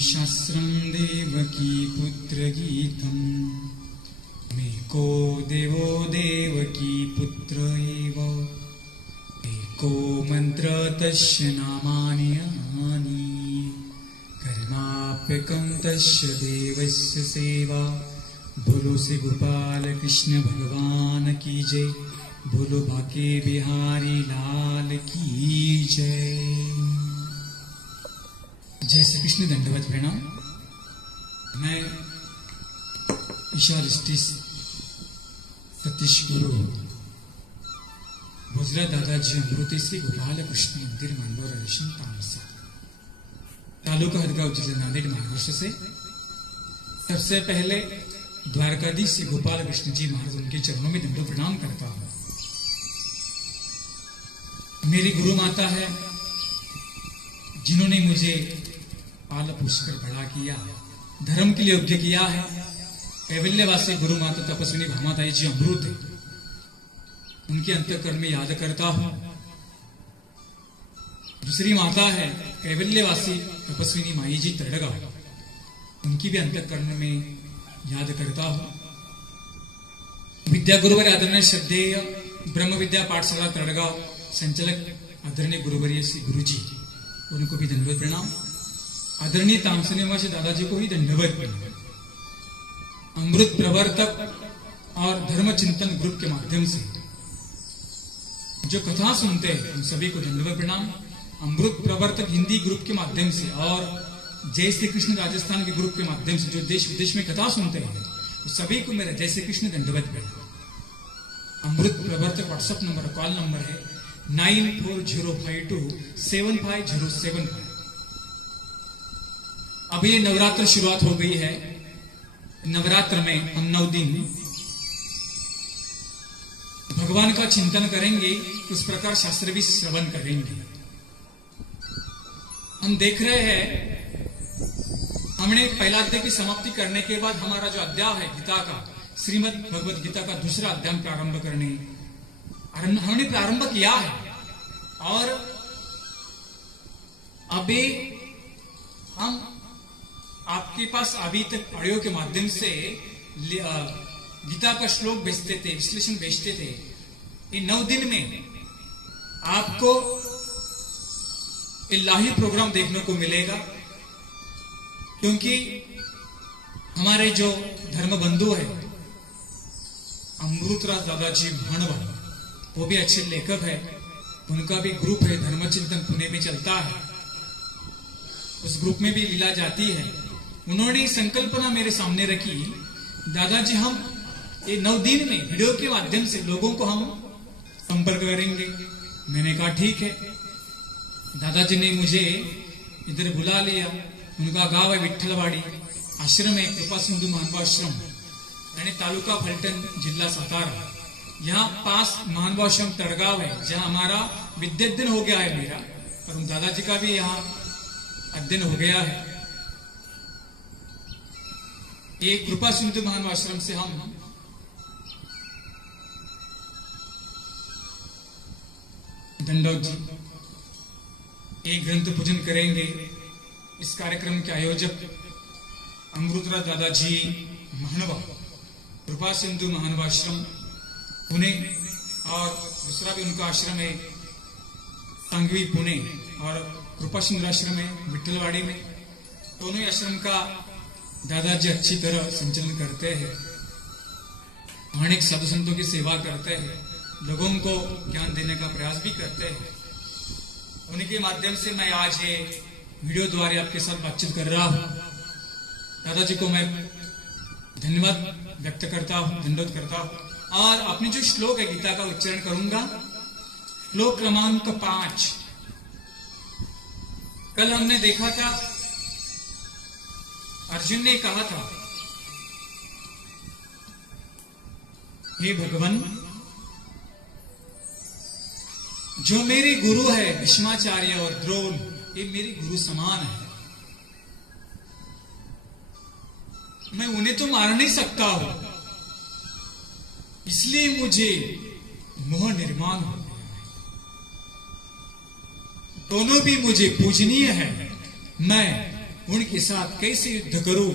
शास्त्रं देवकी पुत्रगीतम् एको देवो देवकी पुत्र एव एको मंत्र तस्य नामानि यानि कर्माप्यकं तस्य देवस्य सेवा। बोलो श्री गोपाल कृष्ण भगवान की जय। बोलो बाके बिहारी लाल की जय। जय श्री कृष्ण। दंडवत प्रणाम। मैं ईश्वर सतीश गुरु भोजरा दादाजी अमृति श्री गोपाल कृष्ण मंदिर मंडोर रेशम तामसा तालुका हदगांव जिला नांदेड़ महाराष्ट्र से सबसे पहले द्वारकाधीश श्री गोपाल कृष्ण जी महाराज उनके चरणों में दंडो प्रणाम करता हूं। मेरी गुरु माता है जिन्होंने मुझे पाल पोषकर बड़ा किया, धर्म के लिए योग्य किया है। कैवल्यवासी गुरु माता तपस्विनी भामाताई जी अमृत है, उनके अंतःकरण में याद करता हूं। दूसरी माता है कैवल्यवासी तपस्विनी माई जी तड़गांव, उनकी भी अंतःकरण में याद करता हूं। विद्या गुरुवर आदरणीय श्रद्धेय ब्रह्म विद्या पाठशाला तड़गांव संचालक आदरणीय गुरुवर्य श्री गुरुजी, उनको भी धन्यवाद प्रणाम। आदरणीय तामसनी निवासी दादाजी को भी धन्यवाद प्रणाम। अमृत प्रवर्तक और धर्म चिंतन ग्रुप के माध्यम से जो कथा सुनते हैं उन सभी को धन्यवाद प्रणाम। अमृत प्रवर्तक हिंदी ग्रुप के माध्यम से और जय श्री कृष्ण राजस्थान के ग्रुप के माध्यम से जो देश विदेश में कथा सुनते हैं उन सभी को मेरा जय श्री कृष्ण दंडवत प्रणाम। अमृत प्रवर्तक व्हाट्सएप नंबर कॉल नंबर है 9405275075। अब ये नवरात्र शुरुआत हो गई है। नवरात्र में हम 9 दिन भगवान का चिंतन करेंगे, उस प्रकार शास्त्र भी श्रवण करेंगे। हम देख रहे हैं हमने पहला अध्याय की समाप्ति करने के बाद हमारा जो अध्याय है गीता का, श्रीमद् भगवद गीता का दूसरा अध्याय प्रारंभ करने हमने प्रारंभ किया है। और अभी हम आपके पास अभी तक ऑडियो के माध्यम से गीता का श्लोक भेजते थे, विश्लेषण भेजते थे। इन 9 दिन में आपको इलाही प्रोग्राम देखने को मिलेगा, क्योंकि हमारे जो धर्म बंधु है अमृतराज दादाजी भाणवा, वो भी अच्छे लेखक है, उनका भी ग्रुप है धर्म चिंतन पुणे में चलता है। उस ग्रुप में भी लीला जाती है। उन्होंने संकल्पना मेरे सामने रखी, दादाजी हम ये 9 दिन में वीडियो के माध्यम से लोगों को हम संपर्क करेंगे। मैंने कहा ठीक है। दादाजी ने मुझे इधर बुला लिया। उनका गांव है विठ्ठलवाड़ी, आश्रम है कृपा सिंधु महानुभावाश्रम, यानी तालुका फलटन जिला सातारा। यहाँ पास महानुभावाश्रम तड़गांव है, जहाँ हमारा विद्याध्ययन हो गया है मेरा, और दादाजी का भी यहाँ अध्ययन हो गया है। ये कृपा सिंधु महानुभावाश्रम से हम दंडोत जी एक ग्रंथ पूजन करेंगे। इस कार्यक्रम के आयोजक अमृतराज दादाजी महानवा, कृपा सिंधु महानुभावाश्रम पुणे, और दूसरा भी उनका आश्रम है सांगवी पुणे, और कृपा सिंधु आश्रम है विठ्ठलवाड़ी में। दोनों ही आश्रम का दादाजी अच्छी तरह संचालन करते हैं। अनेक साधु संतों की सेवा करते हैं, लोगों को ज्ञान देने का प्रयास भी करते हैं। उनके माध्यम से मैं आज ये वीडियो द्वारा आपके साथ बातचीत कर रहा हूं। दादाजी को मैं धन्यवाद व्यक्त करता हूं, धन्यवाद करता हूं। और अपने जो श्लोक है गीता का उच्चारण करूंगा। श्लोक क्रमांक 5। कल हमने देखा था अर्जुन ने कहा था, हे भगवान, जो मेरे गुरु है भीष्माचार्य और द्रोण, ये मेरे गुरु समान है। मैं उन्हें तो मार नहीं सकता हूं, इसलिए मुझे मोह निर्माण हो गया है। दोनों भी मुझे पूजनीय है। मैं उनके साथ कैसे युद्ध करूं।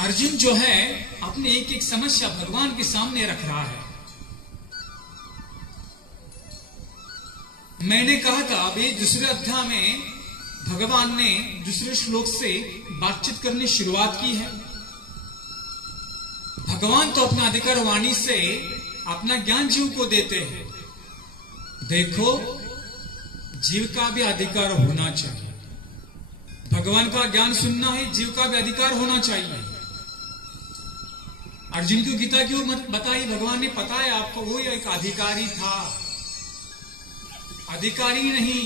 अर्जुन जो है अपनी एक एक समस्या भगवान के सामने रख रहा है। मैंने कहा था अभी दूसरे अध्याय में भगवान ने दूसरे श्लोक से बातचीत करने की शुरुआत की है। भगवान तो अपना अधिकार वाणी से अपना ज्ञान जीव को देते हैं। देखो, जीव का भी अधिकार होना चाहिए। भगवान का ज्ञान सुनना है, जीव का भी अधिकार होना चाहिए। अर्जुन को गीता क्यों बताई? भगवान ने पता है आपको, वो एक अधिकारी था। अधिकारी नहीं,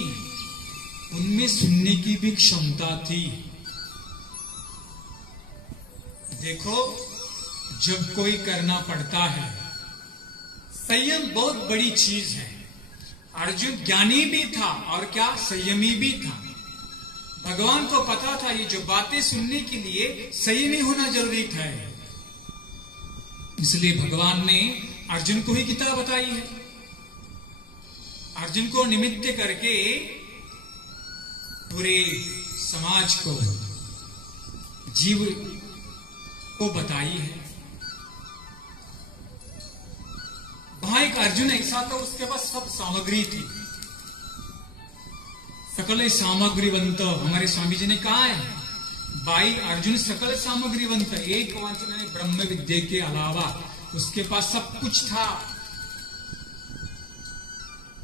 उनमें सुनने की भी क्षमता थी। देखो, जब कोई करना पड़ता है, संयम बहुत बड़ी चीज है। अर्जुन ज्ञानी भी था और क्या संयमी भी था। भगवान को पता था ये जो बातें सुनने के लिए संयमी होना जरूरी था। इसलिए भगवान ने अर्जुन को ही गीता बताई है। अर्जुन को निमित्त करके पूरे समाज को, जीव को बताई है। वहां एक अर्जुन ऐसा था, उसके पास सब सामग्री थी। सकल सामग्रीवंत, हमारे स्वामी जी ने कहा है, भाई अर्जुन सकल सामग्रीवंत, एक वांचन ब्रह्म विद्या के अलावा उसके पास सब कुछ था।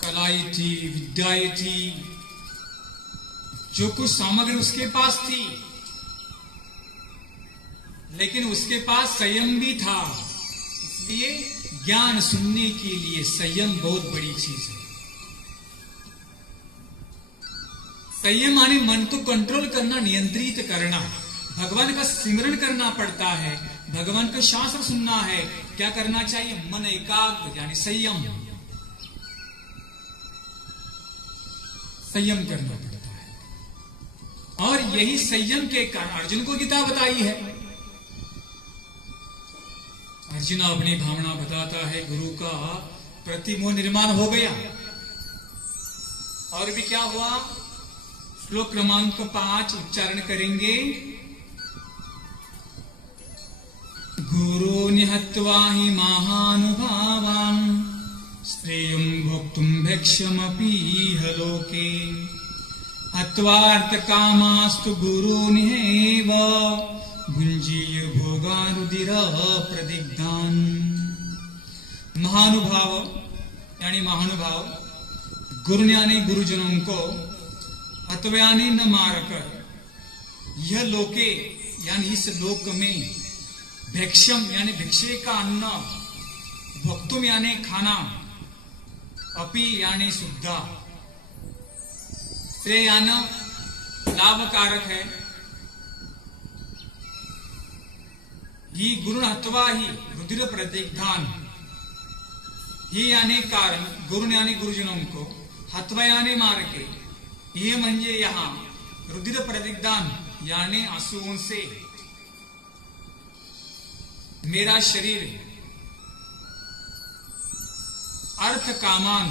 कलाई थी, विद्याएं थी, जो कुछ सामग्री उसके पास थी, लेकिन उसके पास संयम भी था। इसलिए ज्ञान सुनने के लिए संयम बहुत बड़ी चीज है। संयम माने मन को कंट्रोल करना, नियंत्रित करना। भगवान का सिमरन करना पड़ता है, भगवान का शास्त्र सुनना है। क्या करना चाहिए? मन एकाग्र यानी संयम, संयम करना पड़ता है। और यही संयम के कारण अर्जुन को गीता बताई है। अर्जुन अपनी भावना बताता है, गुरु का प्रतिमोह निर्माण हो गया। और भी क्या हुआ? श्लोक क्रमांक 5 उच्चारण करेंगे। गुरु निहत्वा हि महानुभावान् श्रेयं भोक्तुं भैक्षमपीह लोके हत्वार्थ कामास्तु गुरुनिहेव भुंजीय भोगानुदिर प्रदिग्धान। महानुभाव यानी महानुभाव, गुरु यानी गुरुजनों को, अथवा यानी न मारकर, यह लोके यानी इस लोक में, भिक्षम यानी भिक्षे का अन्न, भक्तुम यानी खाना, अपि यानी शुद्धा, श्रेय यानी लाभकारक है। ही गुरु हत्वा ही रुधिर प्रतिग्धान, ही यानी कारण, गुरु यानी गुरुजनों को, हत्वा यानी मार के, ये म्हणजे यहां रुधिर प्रतिग्धान यानी आंसुओं से मेरा शरीर, अर्थ कामान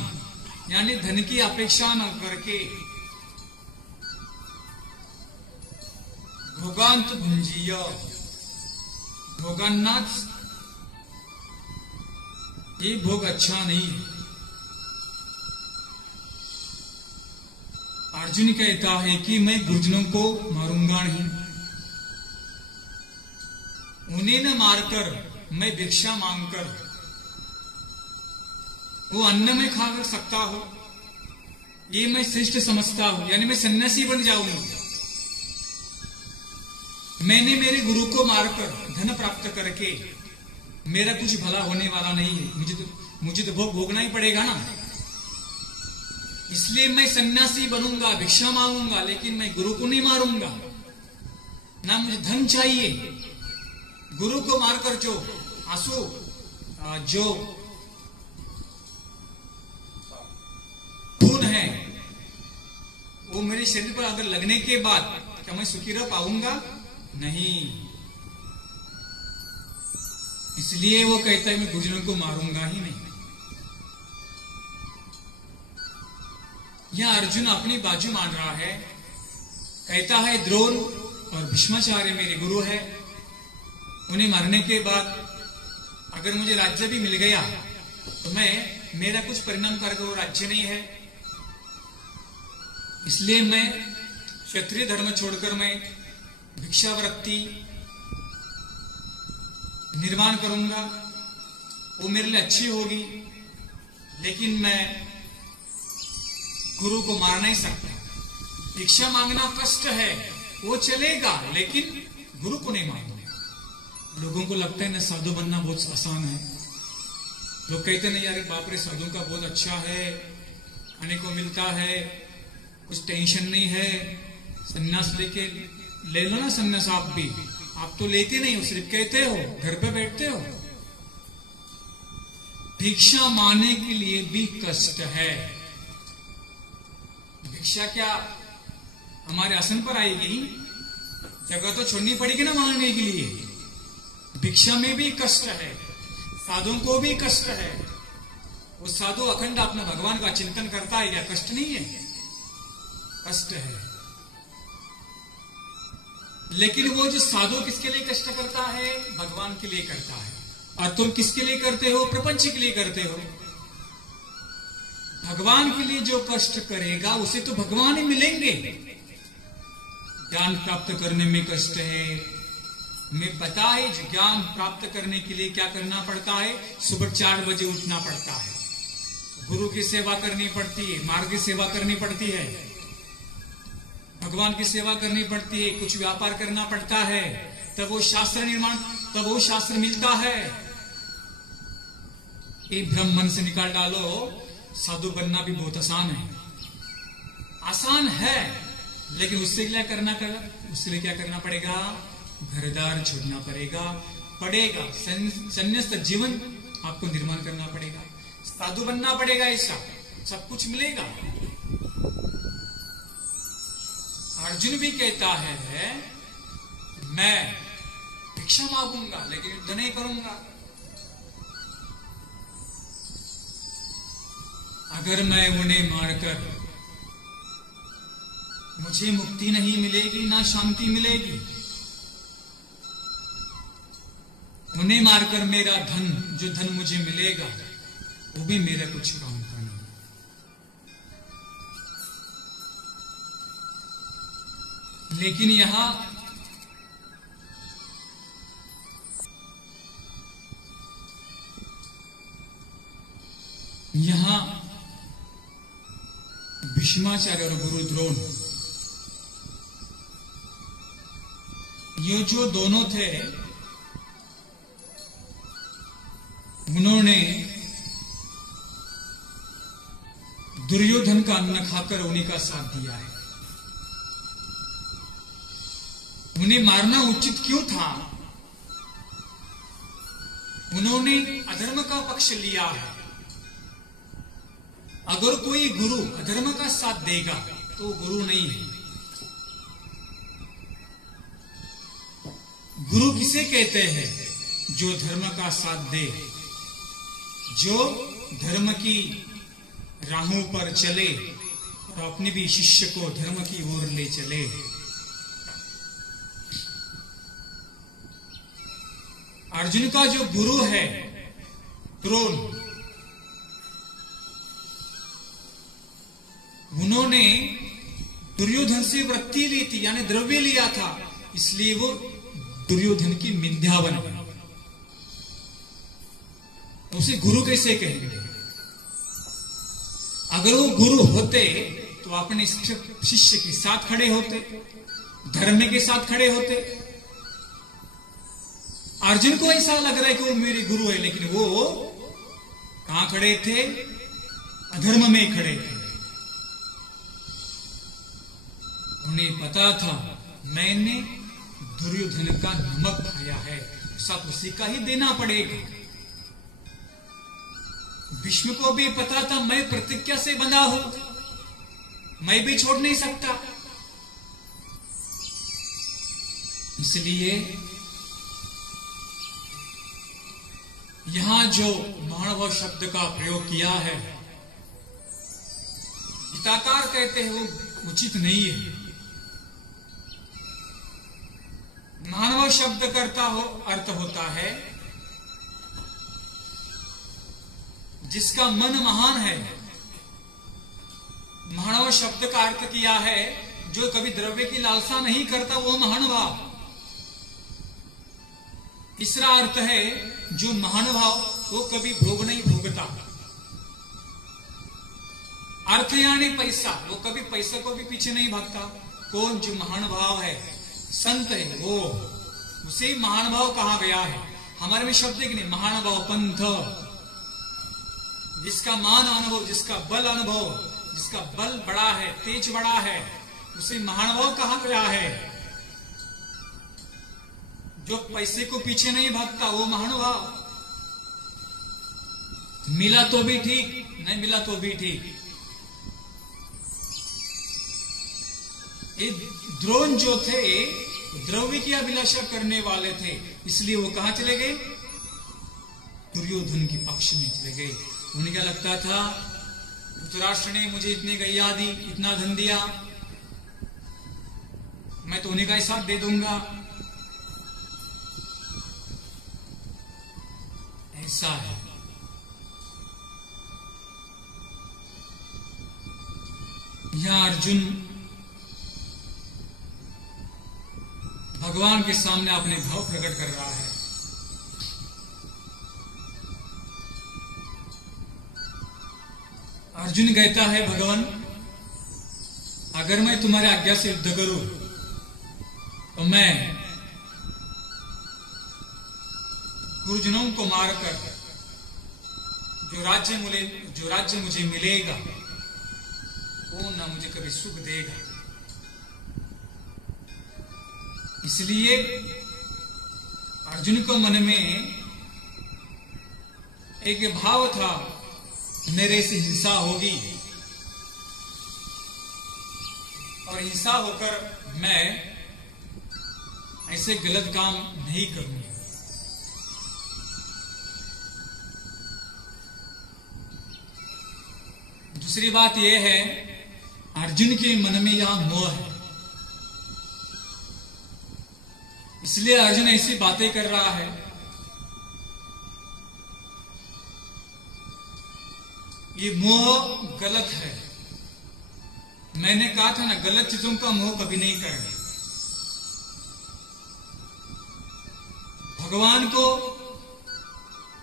यानी धन की अपेक्षा न करके, भोगांत भुंजीय, भोगान्नाथ, ये भोग अच्छा नहीं है। अर्जुन कहता है कि मैं गुरुजनों को मारूंगा नहीं, उन्हें न मारकर मैं भिक्षा मांगकर वो अन्न में खा सकता हूं, ये मैं श्रेष्ठ समझता हूं, यानी मैं सन्यासी बन जाऊंगा। मैंने मेरे गुरु को मारकर धन प्राप्त करके मेरा कुछ भला होने वाला नहीं है, मुझे तो भोग भोगना ही पड़ेगा ना। इसलिए मैं सन्यासी बनूंगा, भिक्षा मांगूंगा, लेकिन मैं गुरु को नहीं मारूंगा। ना मुझे धन चाहिए, गुरु को मारकर जो आंसू, जो खून है, वो मेरे शरीर पर अगर लगने के बाद क्या मैं सुखी रह पाऊंगा? नहीं। इसलिए वो कहता है मैं गुरुजनों को मारूंगा ही नहीं। यह अर्जुन अपनी बाजू मान रहा है, कहता है द्रोण और भीष्माचार्य मेरे गुरु है, उन्हें मारने के बाद अगर मुझे राज्य भी मिल गया तो मेरा कुछ परिणाम कारक वो राज्य नहीं है, इसलिए मैं क्षत्रिय धर्म छोड़कर मैं भिक्षावृत्ति निर्माण करूंगा, वो मेरे लिए अच्छी होगी, लेकिन मैं गुरु को मार नहीं सकता। भिक्षा मांगना कष्ट है, वो चलेगा, लेकिन गुरु को नहीं मारना। लोगों को लगता है ना साधु बनना बहुत आसान है, लोग कहते नहीं यार बाप रे साधु का बहुत अच्छा है, खाने को मिलता है, कुछ टेंशन नहीं है, सन्यास लेके ले लो ना सन्यास। आप तो लेते नहीं हो, सिर्फ कहते हो, घर पे बैठते हो। भिक्षा मांगने के लिए भी कष्ट है। भिक्षा क्या हमारे आसन पर आएगी? जगह तो छोड़नी पड़ेगी ना मांगने के लिए। भिक्षा में भी कष्ट है, साधुओं को भी कष्ट है। वो साधु अखंड अपना भगवान का चिंतन करता है, क्या कष्ट नहीं है? कष्ट है। लेकिन वो जो साधु किसके लिए कष्ट करता है? भगवान के लिए करता है। और तुम किसके लिए करते हो? प्रपंच के लिए करते हो। भगवान के लिए जो कष्ट करेगा उसे तो भगवान ही मिलेंगे। ज्ञान प्राप्त करने में कष्ट है, मैं बताए ज्ञान प्राप्त करने के लिए क्या करना पड़ता है? सुबह 4 बजे उठना पड़ता है, गुरु की सेवा करनी पड़ती है, मार्ग की सेवा करनी पड़ती है, भगवान की सेवा करनी पड़ती है, कुछ व्यापार करना पड़ता है, तब वो शास्त्र निर्माण, तब वो शास्त्र मिलता है। ये भ्रम मन से निकाल डालो। साधु बनना भी बहुत आसान है, आसान है, लेकिन उससे क्या करना उसके क्या करना पड़ेगा? घरदार छोड़ना पड़ेगा, संन्यास्त जीवन आपको निर्माण करना पड़ेगा, साधु बनना पड़ेगा, ऐसा सब कुछ मिलेगा। अर्जुन भी कहता है मैं भिक्षा मांगूंगा लेकिन युद्ध नहीं करूंगा। अगर मैं उन्हें मारकर मुझे मुक्ति नहीं मिलेगी, ना शांति मिलेगी। उन्हें मारकर मेरा धन, जो धन मुझे मिलेगा, वो भी मेरा कुछ काम का नहीं। लेकिन यहां भीष्माचार्य और गुरु द्रोण, ये जो दोनों थे, उन्होंने दुर्योधन का अन्न खाकर उन्हीं का साथ दिया है। उन्हें मारना उचित क्यों था? उन्होंने अधर्म का पक्ष लिया है। अगर कोई गुरु अधर्म का साथ देगा तो गुरु नहीं है। गुरु किसे कहते हैं? जो धर्म का साथ दे, जो धर्म की राहों पर चले और अपने भी शिष्य को धर्म की ओर ले चले। अर्जुन का जो गुरु है द्रोण, उन्होंने दुर्योधन से वृत्ति ली थी, यानी द्रव्य लिया था, इसलिए वो दुर्योधन की मिथ्या बन गए। उसे गुरु कैसे कहेंगे? अगर वो गुरु होते तो अपने शिष्य के साथ खड़े होते, धर्म के साथ खड़े होते। अर्जुन को ऐसा लग रहा है कि वो मेरे गुरु है, लेकिन वो कहां खड़े थे? अधर्म में खड़े थे। उन्हें पता था मैंने दुर्योधन का नमक खाया है, साथ उसी का ही देना पड़ेगा। भीष्म को भी पता था मैं प्रतिज्ञा से बंधा हूं, मैं भी छोड़ नहीं सकता। इसलिए यहां जो मानव शब्द का प्रयोग किया है, गीताकार कहते हैं वो उचित नहीं है। मानव शब्द करता हो अर्थ होता है जिसका मन महान है। मानव शब्द का अर्थ किया है जो कभी द्रव्य की लालसा नहीं करता, वो महानुभाव। तीसरा अर्थ है जो महानुभाव वो कभी भोग नहीं भोगता। अर्थ यानी पैसा, वो कभी पैसा को भी पीछे नहीं भागता। कौन? जो महानुभाव है, संत है, वो उसे महानुभाव कहा गया है। हमारे में शब्द है कि नहीं, महानुभाव पंथ, जिसका मान अनुभव, जिसका बल अनुभव, जिसका बल बड़ा है, तेज बड़ा है, उसे महानुभाव कहा गया है। जो पैसे को पीछे नहीं भागता वो महानुभाव। मिला तो भी ठीक, नहीं मिला तो भी ठीक। ये द्रोण जो थे द्रव्य की अभिलाषा करने वाले थे, इसलिए वो कहां चले गए? दुर्योधन के पक्ष में चले गए। उन्हें क्या लगता था, धृतराष्ट्र ने मुझे इतनी गैया दी, इतना धन दिया, मैं तो उन्हीं का ही साथ दे दूंगा। ऐसा है। यहां अर्जुन भगवान के सामने अपने भाव प्रकट कर रहा है। अर्जुन कहता है, भगवान अगर मैं तुम्हारे आज्ञा से युद्ध करूं तो मैं गुरुजनों को मारकर जो राज्य मुझे मिलेगा वो ना मुझे कभी सुख देगा। इसलिए अर्जुन को मन में एक भाव था, मेरे से हिंसा होगी और हिंसा होकर मैं ऐसे गलत काम नहीं करूंगा। दूसरी बात यह है, अर्जुन के मन में यहां मोह है, इसलिए अर्जुन ऐसी बातें कर रहा है। ये मोह गलत है। मैंने कहा था ना, गलत चीजों का मोह कभी नहीं करना। भगवान को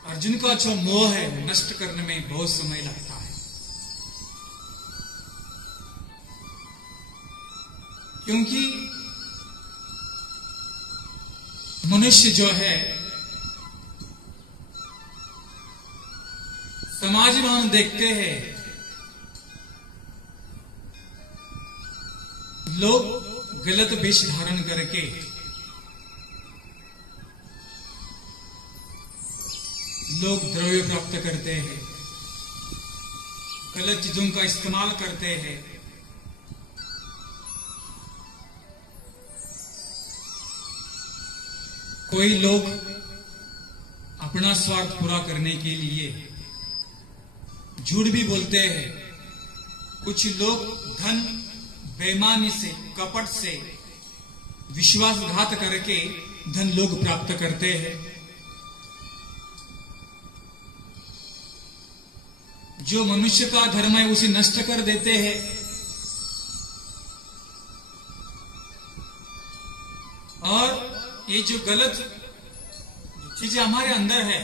अर्जुन का जो मोह है नष्ट करने में बहुत समय लगता है, क्योंकि मनुष्य जो है, समाज में हम देखते हैं लोग गलत वेश धारण करके लोग द्रव्य प्राप्त करते हैं, गलत चीजों का इस्तेमाल करते हैं। कोई लोग अपना स्वार्थ पूरा करने के लिए झूठ भी बोलते हैं। कुछ लोग धन बेईमानी से, कपट से, विश्वासघात करके धन लोग प्राप्त करते हैं। जो मनुष्य का धर्म है उसे नष्ट कर देते हैं। और ये जो गलत चीजें हमारे अंदर है,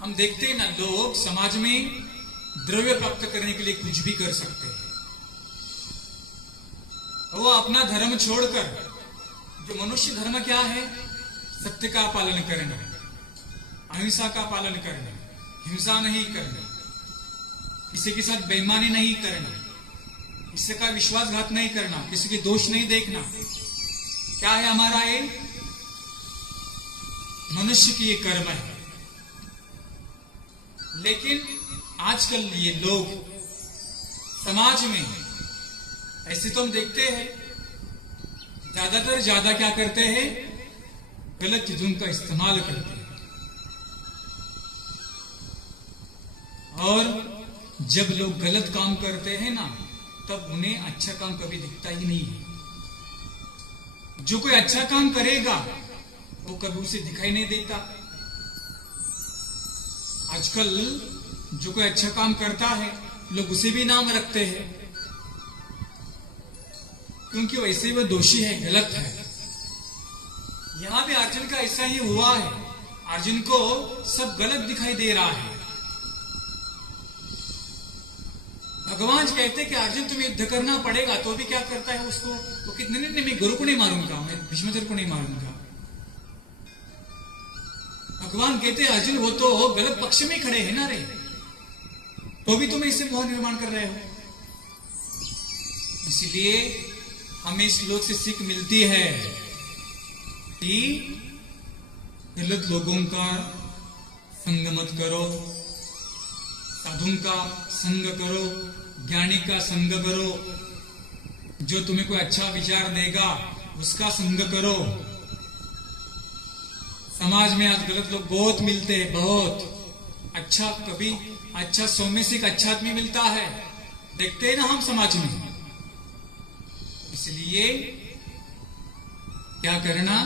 हम देखते हैं ना, लोग समाज में द्रव्य प्राप्त करने के लिए कुछ भी कर सकते हैं। वो अपना धर्म छोड़कर, जो मनुष्य धर्म क्या है, सत्य का पालन करना, अहिंसा का पालन करना, हिंसा नहीं करना, किसी के साथ बेईमानी नहीं करना, किसी का विश्वासघात नहीं करना, किसी के दोष नहीं देखना, क्या है हमारा ये? मनुष्य की ये कर्म है। लेकिन आजकल ये लोग समाज में, ऐसे तो हम देखते हैं, ज्यादातर ज्यादा क्या करते हैं, गलत चीजों का इस्तेमाल करते हैं। और जब लोग गलत काम करते हैं ना, तब उन्हें अच्छा काम कभी दिखता ही नहीं है। जो कोई अच्छा काम करेगा वो कभी उसे दिखाई नहीं देता। आजकल जो कोई अच्छा काम करता है लोग उसे भी नाम रखते हैं, क्योंकि वैसे वह दोषी है, गलत है। यहां भी अर्जुन का ऐसा ही हुआ है। अर्जुन को सब गलत दिखाई दे रहा है। भगवान कहते हैं कि अर्जुन तुम्हें युद्ध करना पड़ेगा, तो भी क्या करता है उसको, वो कितने नहीं, मैं गुरु को नहीं मारूंगा, मैं भीष्मचर को नहीं मारूंगा। भगवान कहते हैं अर्जुन वो तो गलत पक्ष में खड़े हैं ना रे, तो भी तुम इससे मोह निर्माण कर रहे हो। इसलिए हमें इस श्लोक से सीख मिलती है कि गलत लोगों का संग मत करो, साधुओं का संग करो, ज्ञानी का संग करो, जो तुम्हें कोई अच्छा विचार देगा उसका संग करो। समाज में आज गलत लोग बहुत मिलते हैं, बहुत अच्छा, कभी अच्छा 100 में से एक अच्छा आदमी मिलता है, देखते हैं ना हम समाज में। इसलिए क्या करना,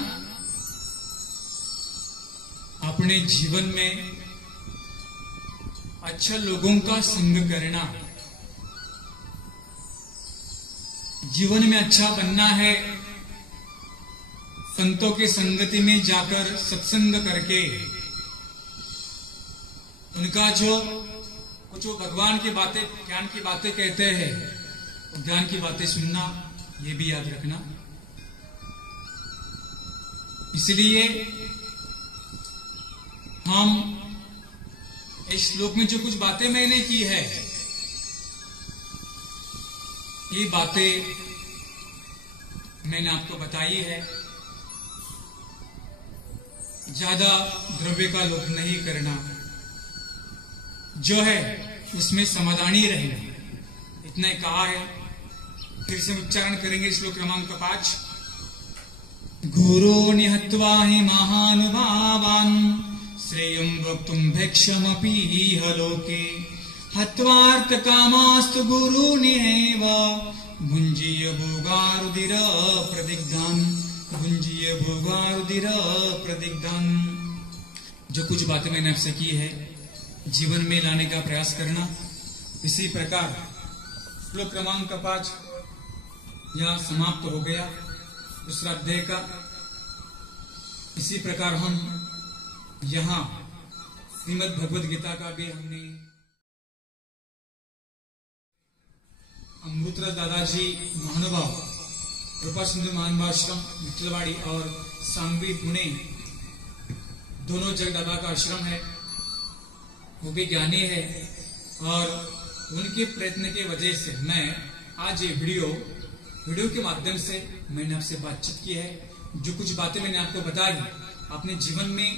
अपने जीवन में अच्छा लोगों का संग करना। जीवन में अच्छा बनना है, संतों के संगति में जाकर सत्संग करके उनका जो कुछ वो भगवान की बातें, ज्ञान की बातें कहते हैं, ज्ञान की बातें सुनना, ये भी याद रखना। इसलिए हम इस श्लोक में जो कुछ बातें मैंने की है, ये बातें मैंने आपको बताई है। ज्यादा द्रव्य का लोभ नहीं करना, जो है उसमें समाधानी रहना, इतना ही कहा है। फिर से उच्चारण करेंगे श्लोक क्रमांक 5। गुरु निहत्वा हि महानुभावान् श्रेयं वक्तुं भैक्षमपीह लोके हत्वार्थ कामास्तु गुरुनिहेव भुञ्जीय भोगारुधिर प्रदिग्धान् भुञ्जीय भोगारुधिर प्रदिग्धान्। जो कुछ बातें मैंने आपसे की है, जीवन में लाने का प्रयास करना। इसी प्रकार श्लोक क्रमांक 5 यहां समाप्त हो गया, दूसरा अध्याय का। इसी प्रकार हम यहां श्रीमद् भगवद गीता का भी हमने अमृतरस दादाजी महानुभाव कृपा सिंधु महानुभावाश्रम विठलवाड़ी और सांगवी पुणे, दोनों जगह दादा का आश्रम है। वो भी ज्ञानी है और उनके प्रयत्न की वजह से मैं आज ये वीडियो के माध्यम से मैंने आपसे बातचीत की है। जो कुछ बातें मैंने आपको बताई, अपने जीवन में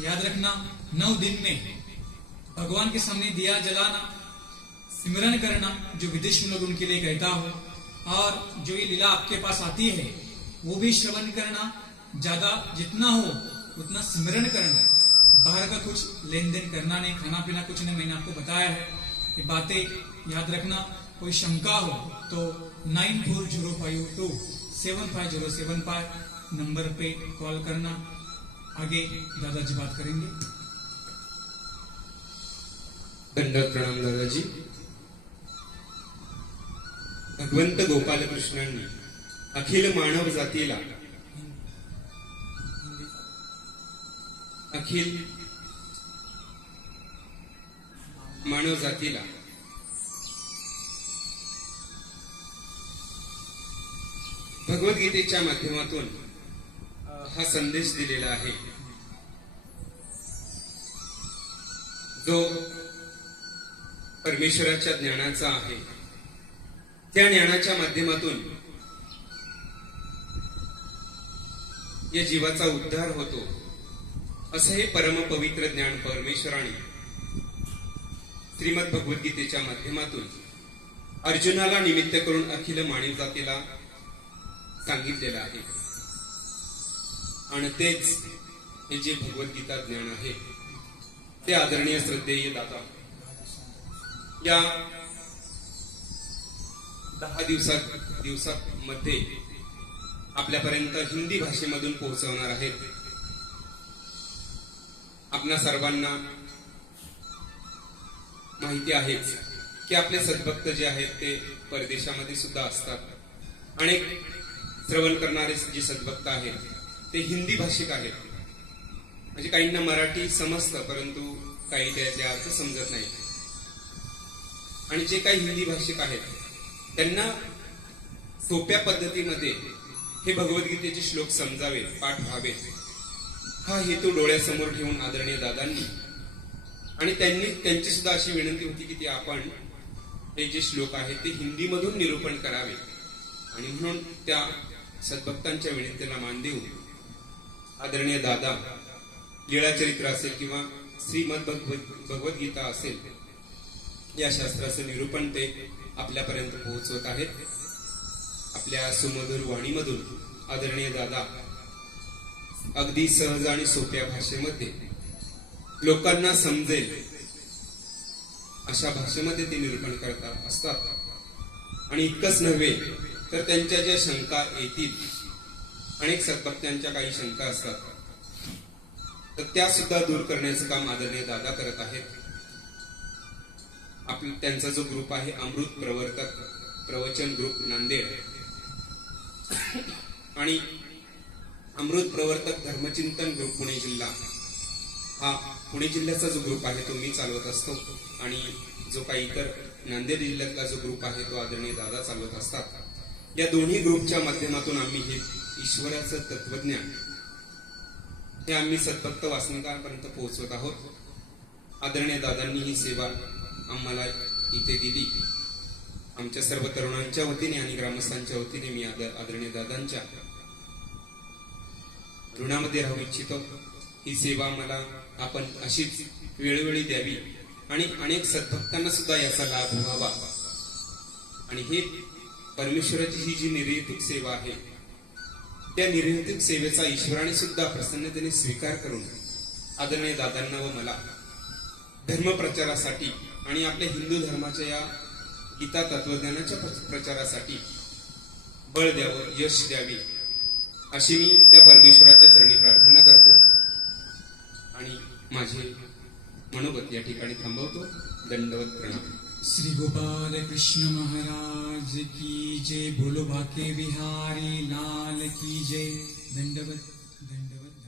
याद रखना। 9 दिन में भगवान के सामने दिया जलाना, सिमरन करना, जो विदेश में लोग उनके लिए कहता हो, और जो ये लीला आपके पास आती है वो भी श्रवण करना, ज्यादा जितना हो उतना सिमरन करना, बाहर का कुछ लेन देन करना नहीं, खाना पीना कुछ नहीं, मैंने आपको बताया है। ये बातें याद रखना। कोई शंका हो तो 94027507 नंबर पे कॉल करना। आगे दादाजी बात करेंगे। दंडवत प्रणाम दादाजी। भगवंत गोपाल कृष्णांनी अखिल मानव जातीला भगवद्गीतेच्या माध्यमातून हा संदेश दिलेला आहे, जो परमेश्वराच्या ज्ञानाचा आहे। त्या ज्ञानाच्या माध्यमातून या जीवाचा उद्धार होतो, असं हे परम पवित्र ज्ञान परमेश्वराने श्रीमद भगवद्गीतेच्या माध्यमातून अर्जुनाला निमित्त करून अखिल मानव जातीला सांगितलेलं आहे। आणि तेच हे जे भगवद्गीता ज्ञान आहे ते आदरणीय श्रद्धेय दादा या 10 दिवसांमध्ये आपल्यापर्यंत हिंदी भाषेमधून पोहोचवणार आहेत. आपणा सर्वांना माहिती आहेच की आपले सद्भक्त जे आहेत ते परदेशामध्ये सुद्धा असतात. अनेक श्रवण करणारे जे सद्भक्त आहेत ते हिंदी भाषिक आहेत. म्हणजे काहींना मराठी समजतं परंतु काही त्याचे अर्थ समजत नाही. आणि जे काही हिंदी भाषिक आहेत त्यांना सोप्या पद्धतीमध्ये हे भगवद्गीतेचे श्लोक समजावे, पाठ व्हावे, हा हेतू डोळ्यासमोर ठेवून आदरणीय दादांनी आणि त्यांची सुद्धा अशी विनंती होती की ते आपण हे जे श्लोक आहेत ते हिंदीमधून निरूपण करावे. आणि म्हणून त्या सद्भक्तांच्या विनंतीला मान देऊन आदरणीय दादा लीळाचरित्र असेल किंवा श्रीमद भगवद्गीता असेल या शास्त्राचं निरूपण ते आपल्यापर्यंत पोहोचवत आहेत. आपल्या सुमधुर वाणीमधून आदरणीय दादा अगदी सहज आणि सोप्या भाषेमध्ये लोकांना समजेल अशा भाषेमध्ये ते निरूपण करतात असतात. आणि इतकंच नव्हे तर त्यांच्या ज्या शंका येतील, अनेक सद्भक्तांच्या काही शंका असतात, तर त्या सुद्धा दूर करण्याचं काम आदरणीय दादा करत आहेत. त्यांचा जो ग्रुप आहे अमृत प्रवर्तक प्रवचन ग्रुप नांदेड आणि अमृत प्रवर्तक धर्मचिंतन ग्रुप पुणे जिल्हा, हा पुणे जिल्ह्याचा जो ग्रुप आहे तो मी चालवत असतो. आणि जो काही इतर नांदेड जिल्ह्यातला जो ग्रुप आहे तो आदरणीय दादा चालवत असतात. या दोन्ही ग्रुपच्या माध्यमातून आम्ही हे ईश्वराचं तत्वज्ञान हे आम्ही सद्भक्त वासनिकांपर्यंत पोहोचवत आहोत. आदरणीय दादांनी ही सेवा आम्हाला इथे दिली. आमच्या सर्व तरुणांच्या वतीने आणि ग्रामस्थांच्या वतीने मी आदरणीय दादांच्या ऋणामध्ये राहू इच्छितो. ही सेवा मला आपण अशीच वेळोवेळी द्यावी आणि अनेक सद्भक्तांना सुद्धा याचा लाभ व्हावा. आणि हे परमेश्वराची ही जी निर्हेतुक सेवा आहे त्या निर्हेतुक सेवेचा ईश्वराने सुद्धा प्रसन्नतेने स्वीकार करून आदरणीय दादांना व मला धर्मप्रचारासाठी आणि आपल्या हिंदू धर्माच्या या गीता तत्वज्ञानाच्या प्रचारासाठी बळ द्यावं, यश द्यावी अशी मी त्या परमेश्वराच्या चरणी प्रार्थना करतो. आणि माझे मनोगत या ठिकाणी थांबवतो. दंडवत प्रणाम. श्री गोपाल कृष्ण महाराज की जय. बोलो बाके बिहारी लाल की जय. दंडवत दंडवत.